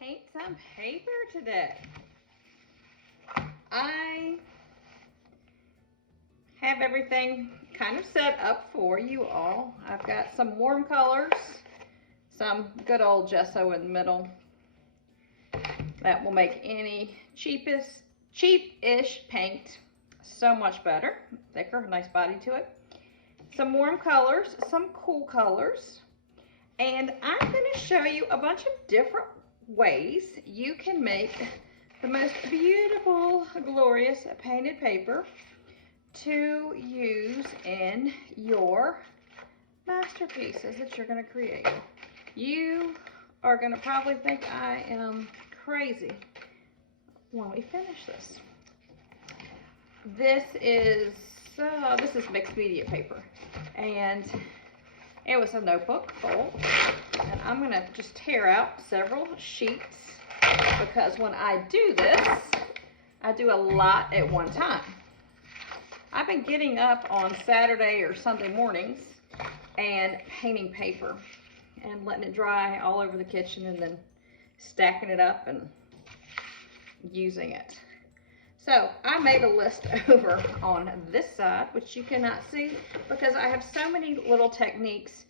paint some paper today. I have everything kind of set up for you all. I've got some warm colors, some good old gesso in the middle. That will make any cheap-ish paint so much better. Thicker, nice body to it. Some warm colors, some cool colors. And I'm going to show you a bunch of different ways you can make the most beautiful, glorious painted paper to use in your masterpieces that you're going to create. You are going to probably think I am crazy when we finish this. This is mixed media paper, and it was a notebook full, and I'm going to just tear out several sheets because when I do this, I do a lot at one time. I've been getting up on Saturday or Sunday mornings and painting paper and letting it dry all over the kitchen and then stacking it up and using it. So I made a list over on this side, which you cannot see because I have so many little techniques.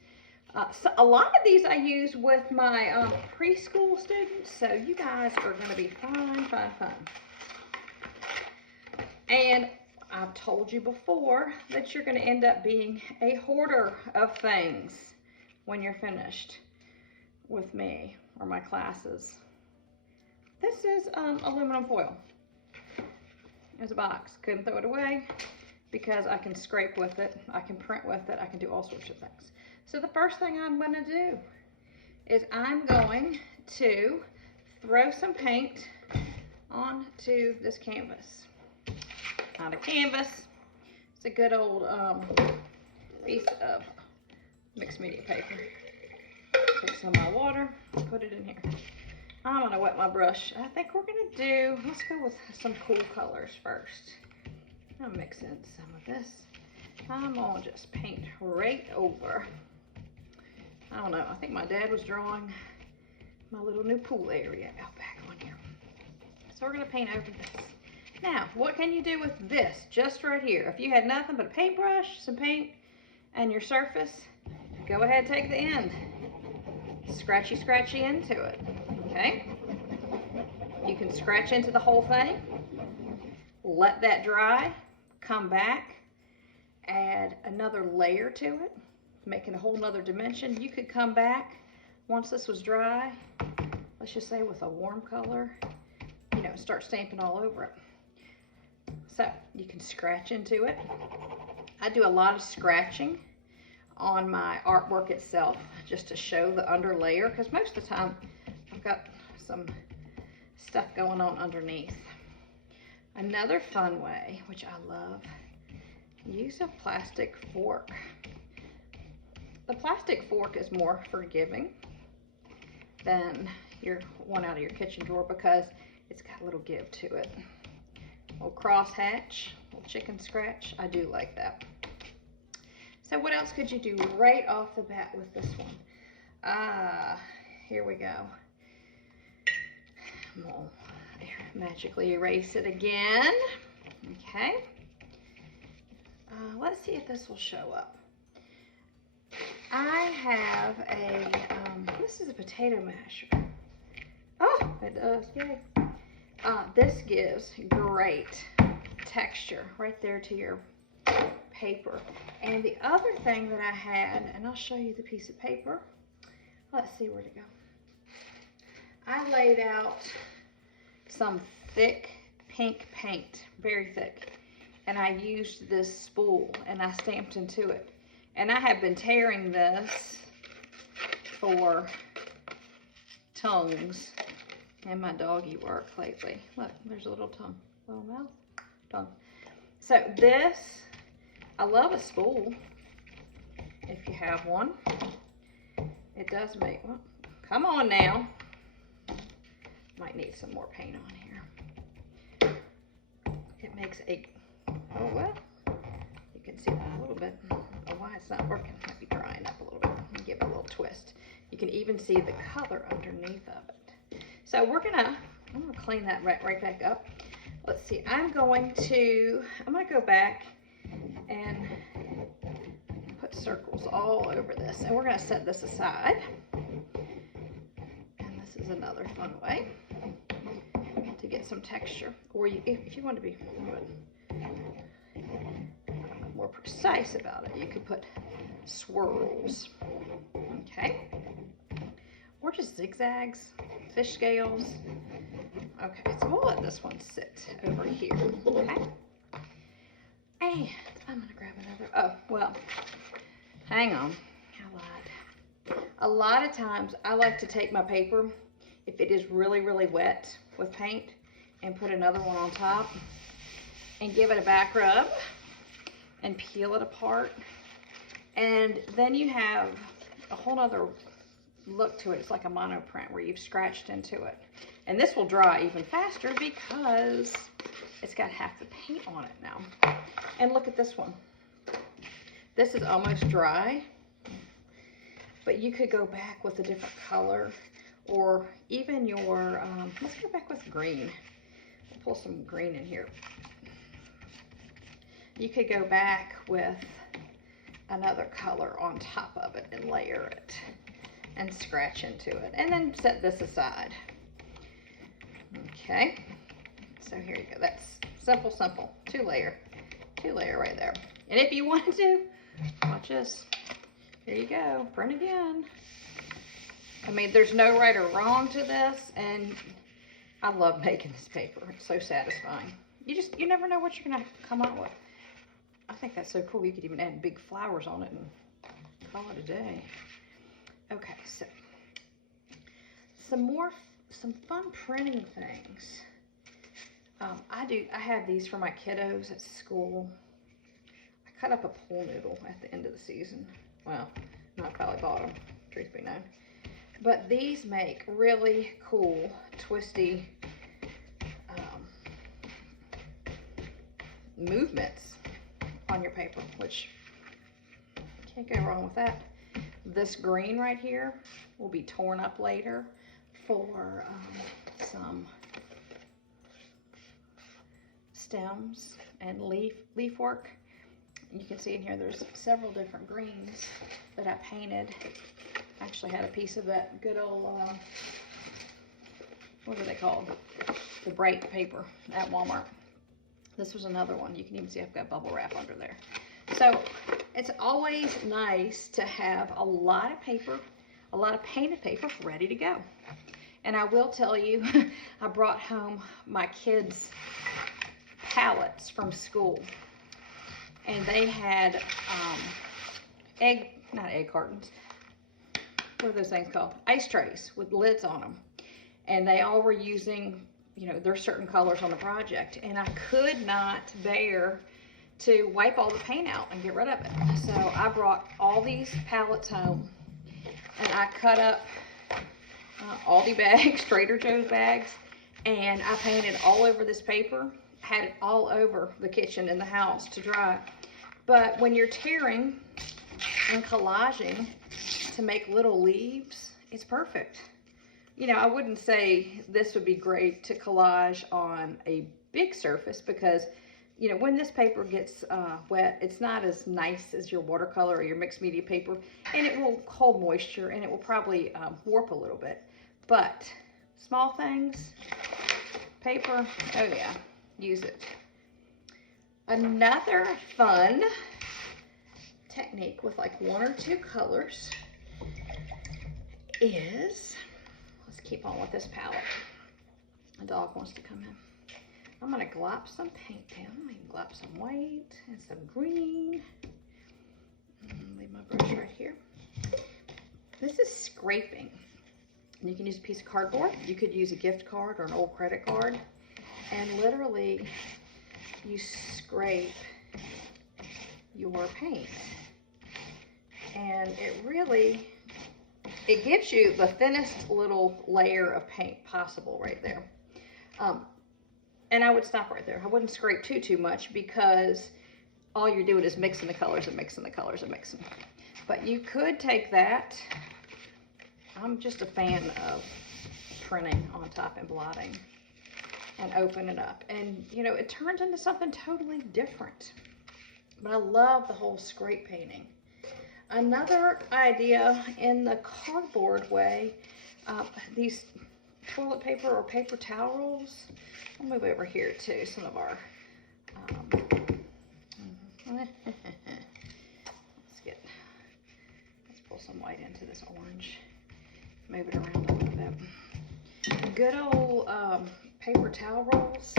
So a lot of these I use with my preschool students, so you guys are going to be fun. And I've told you before that you're going to end up being a hoarder of things when you're finished with me or my classes. This is aluminum foil. There's a box. Couldn't throw it away because I can scrape with it, I can print with it, I can do all sorts of things. So the first thing I'm going to do is I'm going to throw some paint onto this canvas. Not a canvas, it's a good old piece of mixed media paper. Take some of my water, put it in here. I'm gonna wet my brush. I think we're gonna do, let's go with some cool colors first. I'm gonna mix in some of this. I'm gonna just paint right over. I don't know, I think my dad was drawing my little new pool area out back on here. So we're gonna paint over this. Now, what can you do with this just right here? If you had nothing but a paintbrush, some paint, and your surface, go ahead, take the end. Scratchy into it, okay? You can scratch into the whole thing, let that dry, come back, add another layer to it, making a whole nother dimension. You could come back once this was dry, let's just say with a warm color, you know, start stamping all over it. So you can scratch into it. I do a lot of scratching on my artwork itself just to show the under layer because most of the time I've got some stuff going on underneath. Another fun way, which I love, use a plastic fork. The plastic fork is more forgiving than your one out of your kitchen drawer because it's got a little give to it. A little cross hatch, a little chicken scratch. I do like that. So what else could you do right off the bat with this one? Here we go. We'll magically erase it again. Okay. Let's see if this will show up. I have a, this is a potato masher. Oh, it does, yay. This gives great texture right there to your paper. And the other thing that I had, and I'll show you the piece of paper. Let's see where to go. I laid out some thick pink paint, very thick, and I used this spool and I stamped into it. And I have been tearing this for tongues in my doggy work lately. Look, there's a little tongue, little mouth, tongue. So this, I love a spool if you have one. It does make, well, come on now. Might need some more paint on here. It makes a, oh well, you can see that a little bit. I don't know why it's not working. It might be drying up a little bit. Give it a little twist. You can even see the color underneath of it. So I'm gonna clean that right back up. Let's see, I'm gonna go back and put circles all over this, and we're gonna set this aside. And this is another fun way to get some texture. Or if you want to be more precise about it, you could put swirls, okay? Or just zigzags, fish scales. Okay, so we'll let this one sit over here, okay? And I'm gonna grab another, oh, well, hang on, I lied. A lot of times I like to take my paper, if it is really, really wet with paint, and put another one on top and give it a back rub and peel it apart. And then you have a whole other look to it. It's like a monoprint where you've scratched into it. And this will dry even faster because it's got half the paint on it now. And look at this one. This is almost dry, but you could go back with a different color, or even your, let's go back with green. We'll pull some green in here. You could go back with another color on top of it and layer it and scratch into it, and then set this aside. Okay, so here you go. That's simple, two layer right there. And if you wanted to, watch this. Here you go, print again. I mean, there's no right or wrong to this, and I love making this paper. It's so satisfying. You never know what you're gonna come up with. I think that's so cool. You could even add big flowers on it and call it a day. Okay, so some fun printing things. I have these for my kiddos at school. I cut up a pool noodle at the end of the season. Well, not probably bought them, truth be known. But these make really cool, twisty movements on your paper, which can't go wrong with that. This green right here will be torn up later for some stems and leaf work. You can see in here there's several different greens that I painted. I actually had a piece of that good old, what are they called? The bright paper at Walmart. This was another one. You can even see I've got bubble wrap under there. So it's always nice to have a lot of paper, a lot of painted paper ready to go. And I will tell you, I brought home my kids' palettes from school. And they had not egg cartons, what are those things called? Ice trays with lids on them. And they all were using, their certain colors on the project. And I could not bear to wipe all the paint out and get rid of it. So I brought all these palettes home, and I cut up Aldi bags, Trader Joe's bags, and I painted all over this paper, had it all over the kitchen and the house to dry. But when you're tearing and collaging to make little leaves, it's perfect. I wouldn't say this would be great to collage on a big surface because, when this paper gets wet, it's not as nice as your watercolor or your mixed media paper, and it will hold moisture, and it will probably warp a little bit. But small things, paper, oh yeah, use it. Another fun technique with like one or two colors is, let's keep on with this palette. The dog wants to come in. I'm going to glop some paint down. I can glop some white and some green. Leave my brush right here. This is scraping. You can use a piece of cardboard. You could use a gift card or an old credit card. And literally, you scrape your paint. And it gives you the thinnest little layer of paint possible right there. And I would stop right there. I wouldn't scrape too much because all you're doing is mixing the colors and mixing the colors and mixing. But you could take that. I'm just a fan of printing on top and blotting, and open it up. And, you know, it turns into something totally different. But I love the whole scrape painting. Another idea in the cardboard way, these toilet paper or paper towel rolls. I'll move over here to some of our, let's pull some white into this orange. Move it around a little bit. Good old paper towel rolls.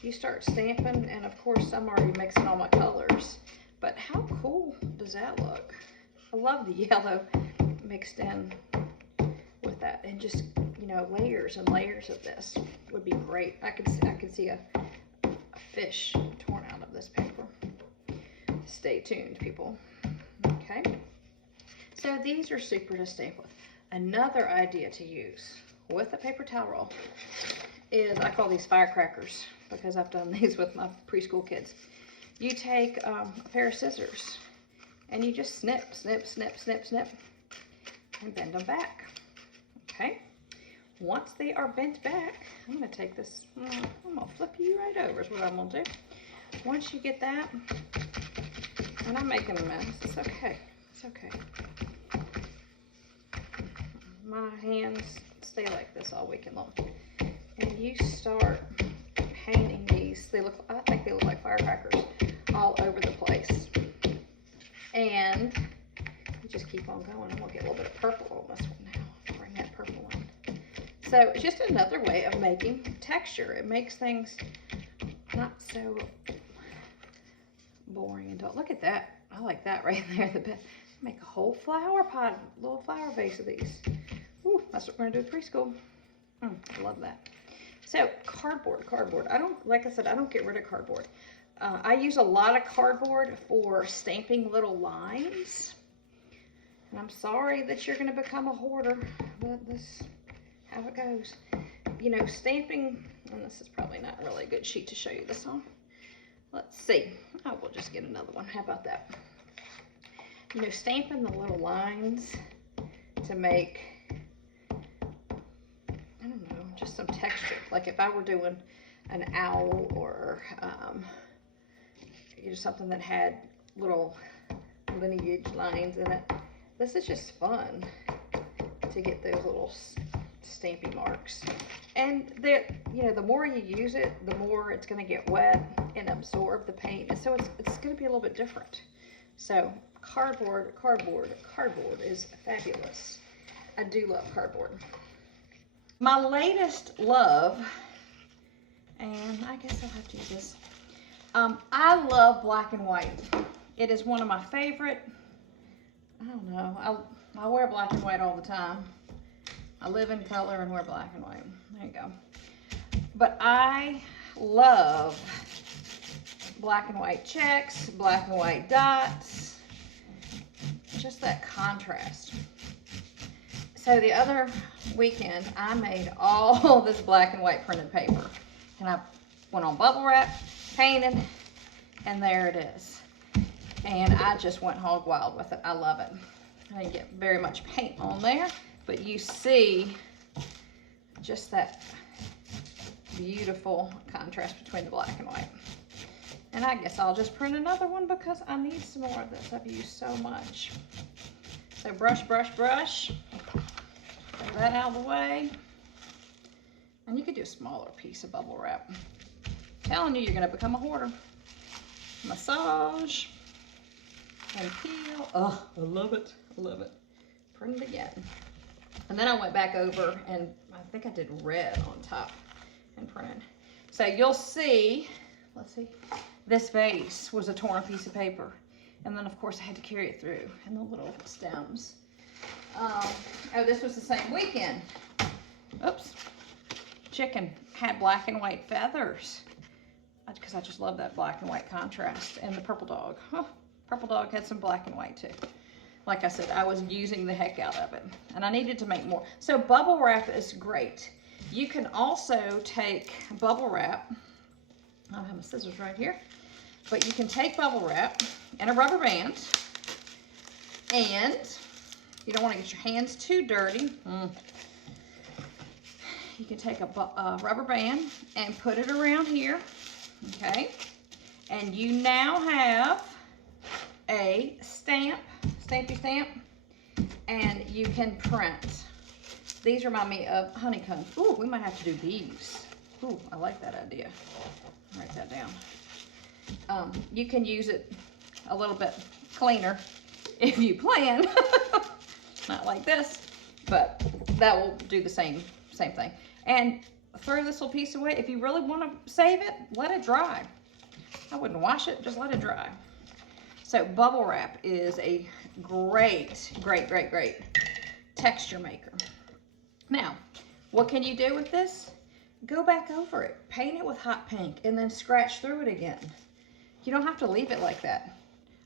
You start stamping, and of course I'm already mixing all my colors, but how cool does that look? I love the yellow mixed in with that, and just, you know, layers and layers of this would be great. I could see a fish torn out of this paper. Stay tuned, people. Okay, so these are super to stamp with. Another idea to use with a paper towel roll is, I call these firecrackers because I've done these with my preschool kids. You take a pair of scissors and you just snip, snip, snip, snip, snip, and bend them back. Okay, once they are bent back, I'm going to take this, I'm going to flip you right over is what I'm going to do. Once you get that, and I'm making a mess, it's okay, it's okay. My hands stay like this all weekend long. And you start painting these, I think they look like firecrackers all over the place. And you just keep on going. I'm going to get a little bit of purple on this one now. Bring that purple in. So it's just another way of making texture. It makes things not so boring and dull. Look at that. I like that right there. Make a whole flower pot, little flower vase of these. Ooh, that's what we're going to do with preschool. I love that. So cardboard. Like I said, I don't get rid of cardboard. I use a lot of cardboard for stamping little lines. And I'm sorry that you're going to become a hoarder, but this is how it goes. You know, stamping, and this is probably not really a good sheet to show you this on. Let's see. Oh, we'll just get another one. How about that? You know, stamping the little lines to make, I don't know, just some texture. Like if I were doing an owl or you know, something that had little lineage lines in it. This is just fun to get those little stampy marks. And you know, the more you use it, the more it's going to get wet and absorb the paint. And so it's going to be a little bit different. So cardboard is fabulous. I do love cardboard. My latest love, and I guess I'll have to use this. I love black and white. It is one of my favorite. I don't know. I wear black and white all the time. I live in color and wear black and white. There you go. But I love black and white checks, black and white dots. Just that contrast. So the other weekend, I made all this black and white printed paper. And I went on bubble wrap, painted, and there it is. And I just went hog wild with it. I love it. I didn't get very much paint on there, but you see just that beautiful contrast between the black and white. And I guess I'll just print another one because I need some more of this. I've used so much. So brush, brush, brush. Get that out of the way. And you could do a smaller piece of bubble wrap. I'm telling you, you're going to become a hoarder. Massage and peel. Oh, I love it. I love it. Print it again. And then I went back over and I think I did red on top and printed. So you'll see, let's see, this vase was a torn piece of paper. And then of course I had to carry it through and the little stems. Oh, this was the same weekend. Oops. Chicken had black and white feathers because I just love that black and white contrast. And the purple dog. Oh, purple dog had some black and white too. Like I said, I was using the heck out of it. And I needed to make more. So bubble wrap is great. You can also take bubble wrap. I have my scissors right here. But you can take bubble wrap and a rubber band. And you don't want to get your hands too dirty. you can take a rubber band and put it around here, okay? And you now have a stampy stamp, and you can print. These remind me of honeycombs. Ooh, we might have to do these. Ooh, I like that idea. Write that down. You can use it a little bit cleaner if you plan. Not like this, but that will do the same thing. And throw this little piece away. If you really want to save it, let it dry. I wouldn't wash it, just let it dry. So bubble wrap is a great texture maker. Now, what can you do with this? Go back over it, paint it with hot pink, and then scratch through it again. You don't have to leave it like that.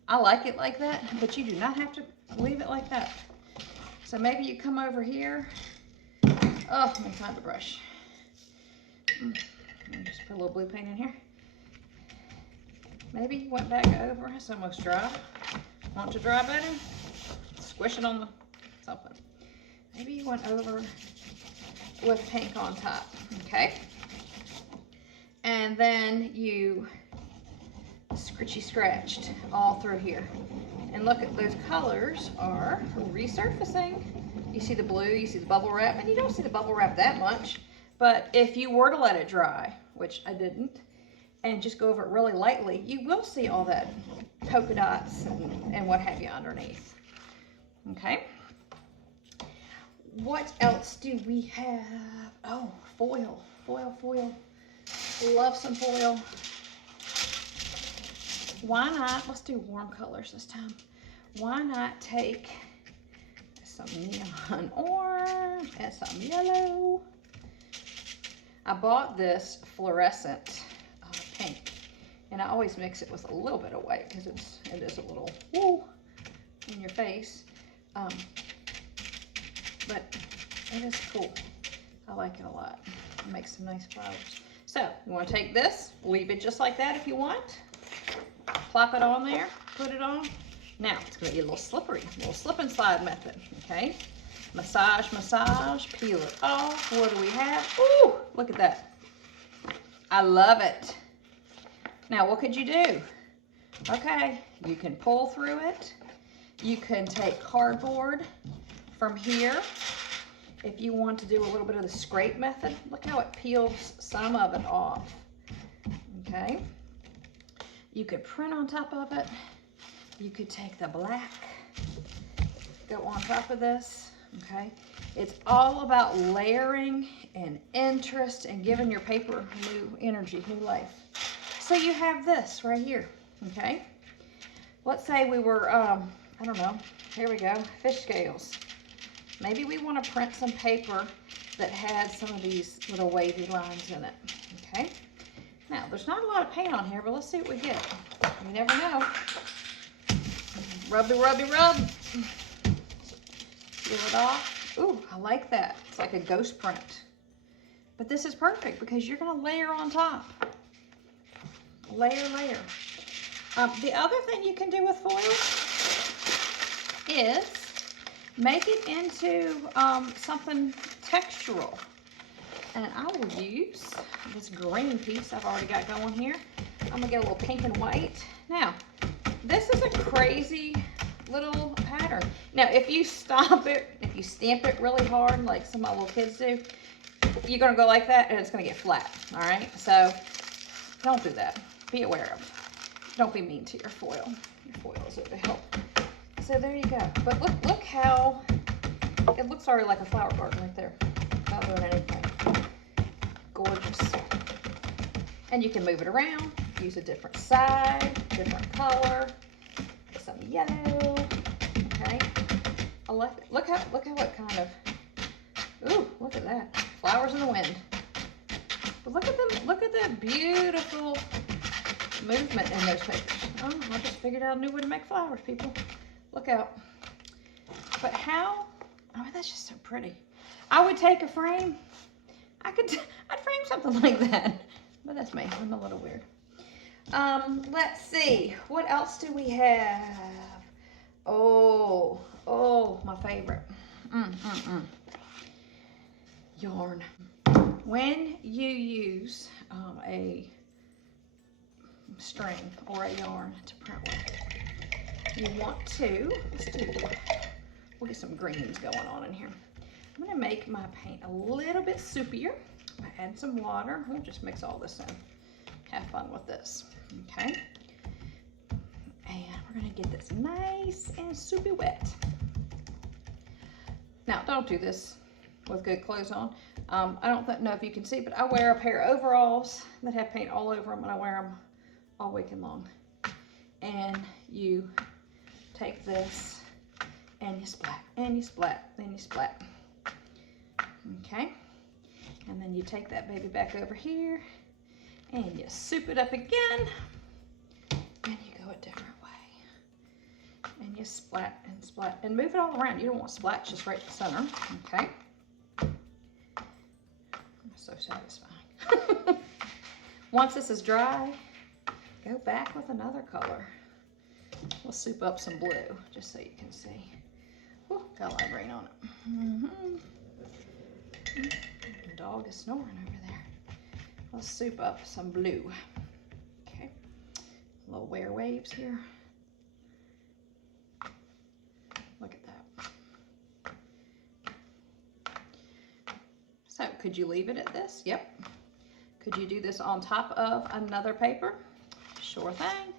I like it like that, but you do not have to leave it like that. So maybe you come over here. Oh, let me find the brush. Let me just put a little blue paint in here. Maybe you went back over. It's almost dry. Want it to dry better? Squish it on the something. Maybe you went over with pink on top, okay? And then you scratched all through here. And look at those colors are resurfacing. You see the blue, you see the bubble wrap, and you don't see the bubble wrap that much. But if you were to let it dry, which I didn't, and just go over it really lightly, you will see all that polka dots and what have you underneath. Okay. What else do we have? Oh, foil. Love some foil. Why not, let's do warm colors this time. Why not take some neon orange and some yellow? I bought this fluorescent pink, and I always mix it with a little bit of white because it is a little woo in your face. But it is cool. I like it a lot. It makes some nice flowers. So you want to take this, leave it just like that if you want. Plop it on there, put it on. Now it's going to be a little slippery, a little slip and slide method. Okay, massage, peel it off. What do we have? Ooh, look at that. I love it. Now what could you do? Okay, you can pull through it. You can take cardboard from here. If you want to do a little bit of the scrape method, look how it peels some of it off. Okay. You could print on top of it. You could take the black, go on top of this. Okay. It's all about layering and interest and giving your paper new energy, new life. So you have this right here. Okay. Let's say we were, I don't know, here we go, fish scales. Maybe we want to print some paper that has some of these little wavy lines in it, okay? Now, there's not a lot of paint on here, but let's see what we get. You never know. Rubby, rub. Peel it off. Ooh, I like that. It's like a ghost print. But this is perfect because you're going to layer on top. Layer. The other thing you can do with foil is make it into something textural. And I will use this green piece I've already got going here. I'm gonna get a little pink and white. Now, this is a crazy little pattern. Now, if you stamp it really hard, like some of my little kids do, you're gonna go like that and it's gonna get flat, all right? So don't do that. Be aware of. Don't be mean to your foil. Your foil is to help. So there you go. But look how, it looks already like a flower garden right there. Not doing anything. Gorgeous. And you can move it around, use a different side, different color, some yellow, okay? I like it. Look how it kind of, ooh, look at that. Flowers in the wind. But look at the beautiful movement in those papers. Oh, I just figured out a new way to make flowers, people. Look out. But how, oh, that's just so pretty. I would take a frame. I'd frame something like that. But that's me, I'm a little weird. Let's see, what else do we have? Oh, my favorite. Yarn. when you use a string or a yarn to print with, you want to, we'll get some greens going on in here. I'm gonna make my paint a little bit soupier. I add some water. We'll just mix all this in. Have fun with this, okay? And we're gonna get this nice and soupy wet. Now, don't do this with good clothes on. I don't know if you can see, but I wear a pair of overalls that have paint all over them, and I wear them all weekend long. And you take this and you splat, and you splat, and you splat. Okay? And then you take that baby back over here and you soup it up again, and you go a different way. And you splat and splat and move it all around. You don't want splats just right to the center. Okay? So satisfying. Once this is dry, go back with another color. We'll soup up some blue just so you can see. Whew, got a lot of green on it. The dog is snoring over there. Let's soup up some blue. Okay, little wear waves here. Look at that. So, could you leave it at this? Yep. Could you do this on top of another paper? Sure thing.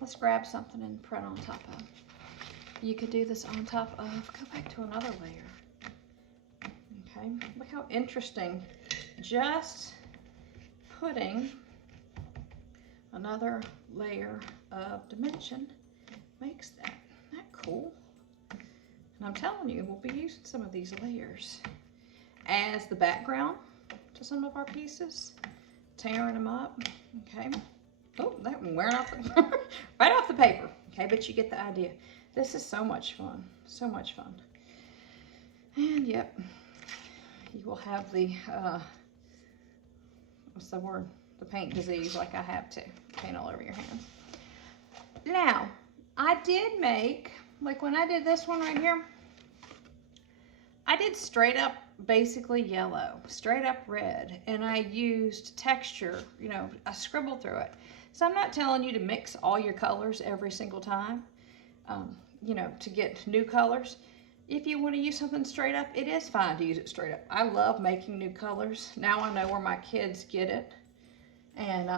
Let's grab something and print on top of. You could do this on top of, go back to another layer. Okay, look how interesting. Just putting another layer of dimension makes that. Isn't that cool? And I'm telling you, we'll be using some of these layers as the background to some of our pieces, tearing them up. Okay. Oh, that one wearing off the, right off the paper. Okay, but you get the idea. This is so much fun. So much fun. And yep, you will have the, what's the word? The paint disease like I have too. Paint all over your hands. Now, I did make, like when I did this one right here, I did straight up basically yellow, straight up red, and I used texture, you know, I scribbled through it. So I'm not telling you to mix all your colors every single time, you know, to get new colors. If you want to use something straight up, it is fine to use it straight up. I love making new colors. Now I know where my kids get it. And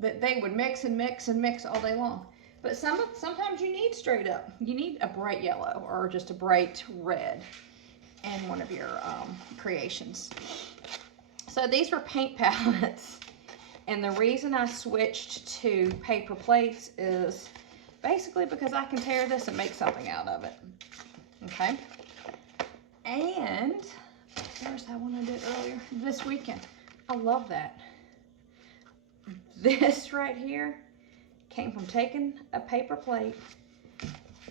that they would mix and mix and mix all day long. But sometimes you need straight up. You need a bright yellow or just a bright red in one of your creations. So these were paint palettes. And the reason I switched to paper plates is basically because I can tear this and make something out of it. Okay? And there's that one I did earlier this weekend. I love that. This right here came from taking a paper plate,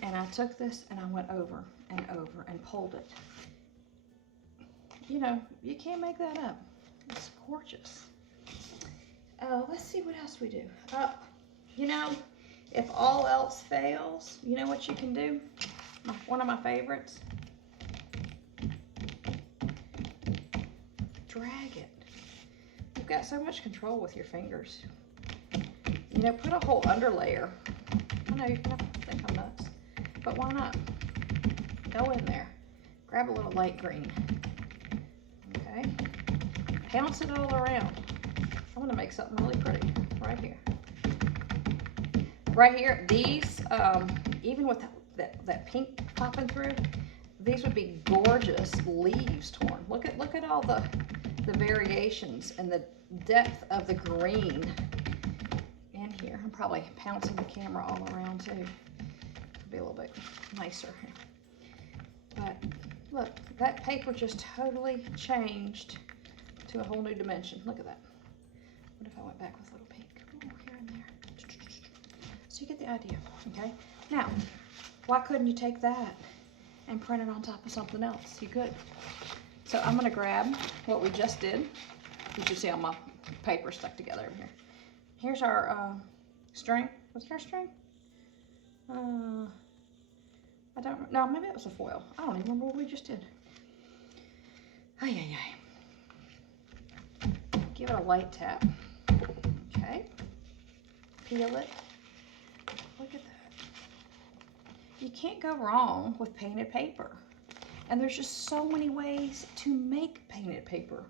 and I took this and I went over and over and pulled it. You know, you can't make that up. It's gorgeous. Let's see what else we do. You know, if all else fails, you know what you can do? One of my favorites. Drag it. You've got so much control with your fingers. You know, put a whole underlayer. I know you're gonna think I'm nuts, but why not? Go in there. Grab a little light green. Okay. Pounce it all around. I'm gonna make something really pretty right here. Right here, these, even with that pink popping through, these would be gorgeous leaves torn. Look at all the variations and the depth of the green in here. I'm probably pouncing the camera all around too. It'll be a little bit nicer here. But look, that paper just totally changed to a whole new dimension. Look at that. What if I went back with a little pink? Oh, here and there. So you get the idea, okay? Now, why couldn't you take that and print it on top of something else? You could. So I'm gonna grab what we just did. You can see all my paper stuck together over here. Here's our string. Was it our string? I don't know. Maybe it was a foil. I don't even remember what we just did. Ay, ay, ay. give it a light tap. Okay. Peel it. Look at that. You can't go wrong with painted paper. And there's just so many ways to make painted paper.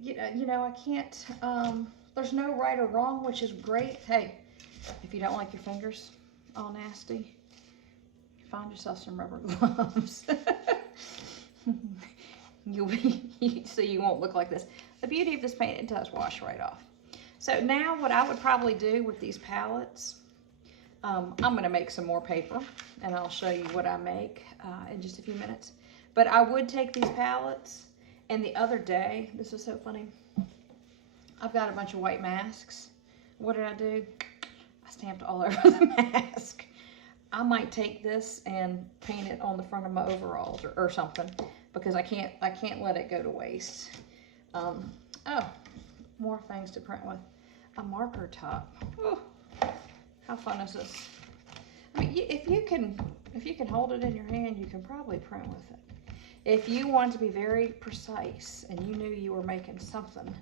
You know, I can't, there's no right or wrong, which is great. Hey, if you don't like your fingers all nasty, find yourself some rubber gloves. So you won't look like this. The beauty of this paint, it does wash right off. So now what I would probably do with these palettes, I'm going to make some more paper, and I'll show you what I make in just a few minutes. But I would take these palettes, and the other day, this is so funny, I've got a bunch of white masks. What did I do? I stamped all over the mask. I might take this and paint it on the front of my overalls or something, because I can't let it go to waste. Oh, more things to print with. A marker top. Oh, how fun is this? I mean, if you can hold it in your hand, you can probably print with it. If you want to be very precise and you knew you were making something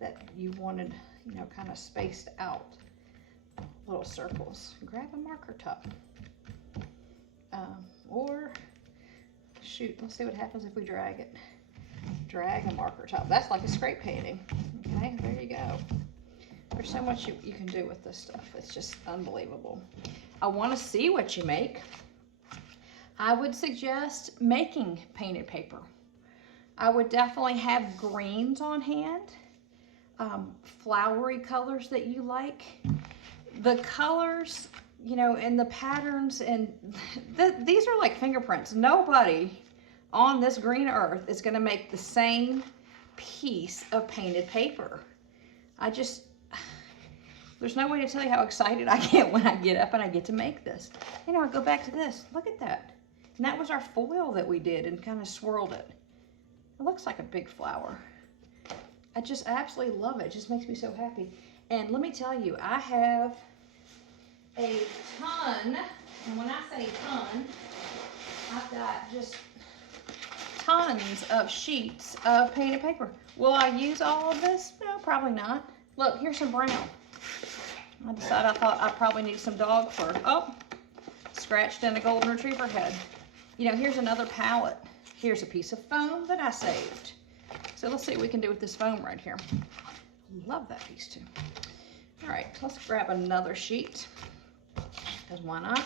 that you wanted, you know, kind of spaced out, little circles, grab a marker top. Or shoot, let's see what happens if we drag it. Drag a marker top. That's like a scrape painting. Okay, there you go. There's so much you can do with this stuff. It's just unbelievable. I want to see what you make. I would suggest making painted paper. I would definitely have greens on hand, flowery colors that you like. The colors, you know, and the patterns, and these are like fingerprints. Nobody on this green earth is going to make the same piece of painted paper. There's no way to tell you how excited I get when I get up and I get to make this. You know, I go back to this. Look at that. And that was our foil that we did and kind of swirled it. It looks like a big flower. I just absolutely love it. It just makes me so happy. And let me tell you, I have a ton, and when I say ton, I've got just tons of sheets of painted paper. Will I use all of this? No, probably not. Look, here's some brown. I decided I thought I probably need some dog fur. Oh, scratched in a golden retriever head. You know, here's another palette. Here's a piece of foam that I saved. So let's see what we can do with this foam right here. Love that piece too. All right, let's grab another sheet, because why not?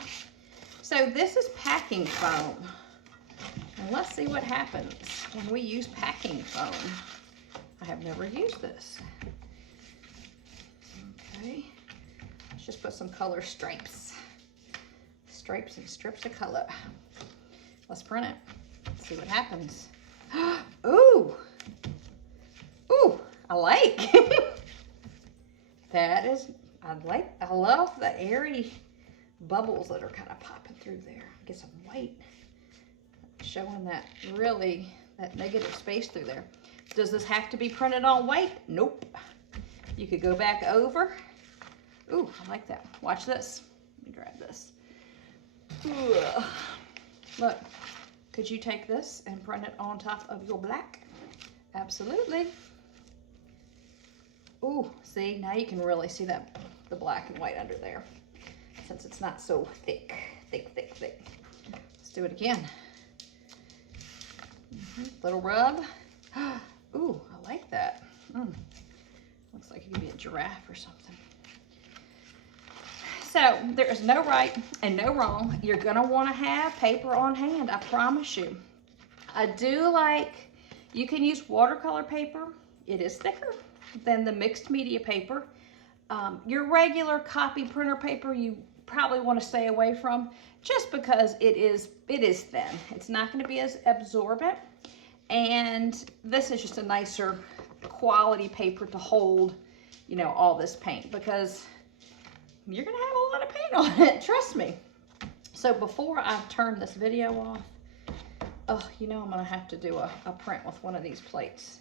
So this is packing foam. And let's see what happens when we use packing foam. I have never used this. Okay, let's just put some color stripes. Stripes and strips of color. Let's print it. Let's see what happens. Ooh! Ooh, I like. That is, I love the airy bubbles that are kind of popping through there. Get some white, showing that really, that negative space through there. Does this have to be printed on white? Nope. You could go back over. Ooh, I like that. Watch this. Let me grab this. Ooh. Look, could you take this and print it on top of your black? Absolutely. Ooh, see, now you can really see that, the black and white under there, since it's not so thick. Let's do it again. Little rub. Ooh, I like that. Looks like it could be a giraffe or something. So there is no right and no wrong. You're gonna wanna have paper on hand, I promise you. I do like, you can use watercolor paper. It is thicker than the mixed media paper. Your regular copy printer paper, you probably wanna stay away from, just because it is thin. It's not gonna be as absorbent. And this is just a nicer quality paper to hold, you know, all this paint, because you're gonna have a lot of paint on it, trust me. So before I turn this video off, oh, you know I'm gonna have to do a print with one of these plates.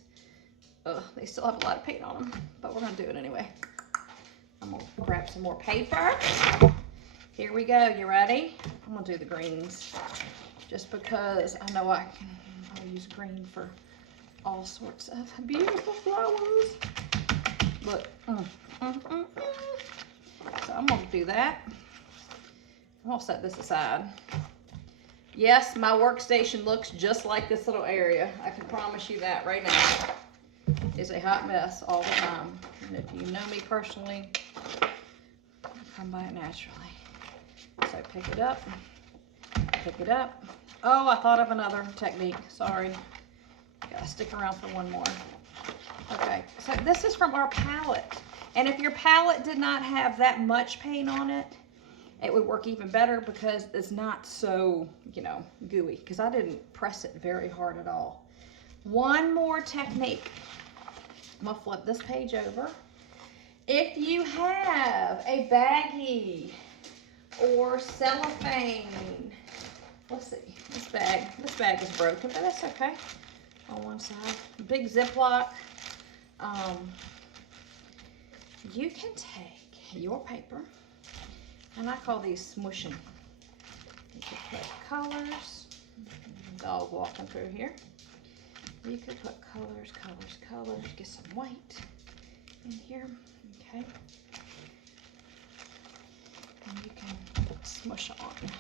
They still have a lot of paint on them, but we're gonna do it anyway. I'm gonna grab some more paper. Here we go, you ready? I'm gonna do the greens, just because I know I'll use green for all sorts of beautiful flowers. Look. So I'm going to do that. I'm going to set this aside. Yes, my workstation looks just like this little area. I can promise you that right now. It's a hot mess all the time. And if you know me personally, I come by it naturally. So pick it up. Pick it up. Oh, I thought of another technique. Sorry. Gotta stick around for one more. Okay, so this is from our palette. And if your palette did not have that much paint on it, it would work even better because it's not so, you know, gooey. Because I didn't press it very hard at all. One more technique. I'm gonna flip this page over. If you have a baggie or cellophane, let's see, this bag is broken, but that's okay. On one side, big Ziploc. You can take your paper, and I call these smushing. You could put colors, dog walking through here. You could put colors, get some white in here, okay? And you can smush on color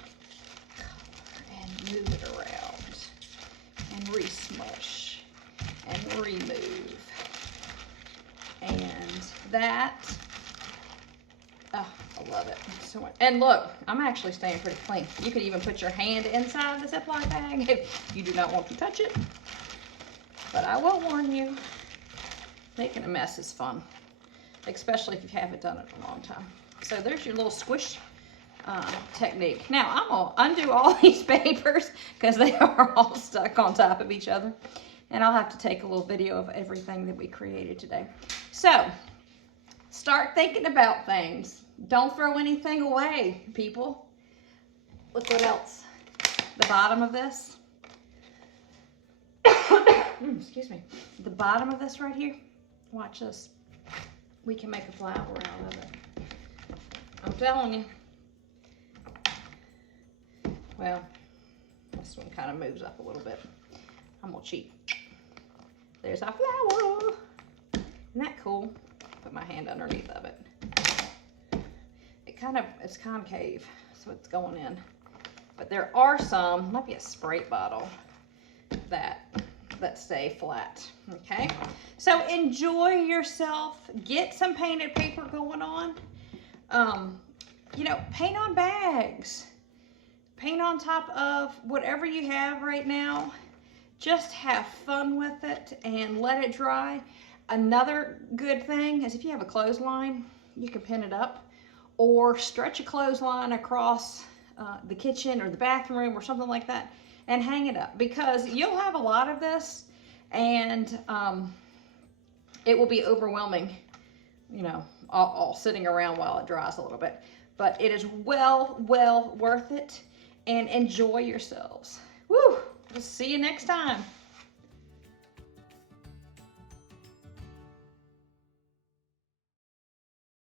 and move it around and re-smush and remove. And that, oh, I love it. So, and look, I'm actually staying pretty clean. You could even put your hand inside the Ziploc bag if you do not want to touch it. But I will warn you, making a mess is fun, especially if you haven't done it in a long time. So there's your little squish technique. Now I'm gonna undo all these papers because they are all stuck on top of each other. And I'll have to take a little video of everything that we created today. So start thinking about things. Don't throw anything away, people. Look what else. The bottom of this. Excuse me. The bottom of this right here. Watch this. We can make a flower out of it. I'm telling you. Well, this one kind of moves up a little bit. I'm gonna cheat. There's our flower. Isn't that cool? Put my hand underneath of it. It's concave, so it's going in. But there are some, might be a Sprite bottle, that stay flat, okay? So enjoy yourself. Get some painted paper going on. You know, paint on bags. Paint on top of whatever you have right now. Just have fun with it and let it dry. Another good thing is if you have a clothesline, you can pin it up or stretch a clothesline across the kitchen or the bathroom or something like that and hang it up, because you'll have a lot of this and it will be overwhelming, you know, all sitting around while it dries a little bit. But it is well worth it, and enjoy yourselves. Woo! We'll see you next time.